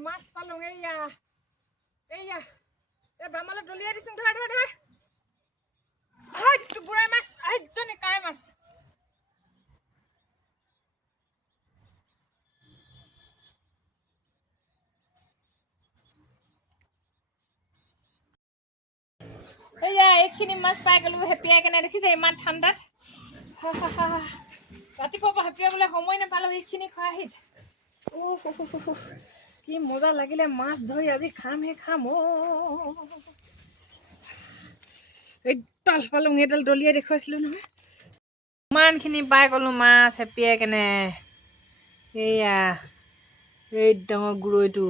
মাছ পালো এইয়া এইয়া এই বামালে দলিয়াই দিছো ধৰ ধৰ ধৰ বুঢ়াই মাছ একজনী কাই মাছ এইয়া এইখিনি মাছ পাই গ'লো হেপিয়াই কেনে দেখিছে ইমান ঠাণ্ডাত ৰাতিপুৱাৰ পৰা হেপিয়াবলৈ সময় নাপালো এইখিনি খৰাহিত কি মজা লাগিলে মাছ ধৰি আজি খামহে খাম এইডাল পালোঁ এইডাল দলিয়াই দেখুৱাইছিলোঁ নহয় ইমানখিনি পাই গ'লো মাছ হেপিয়াই কেনে এইয়া এই ডাঙৰ গৰৈটো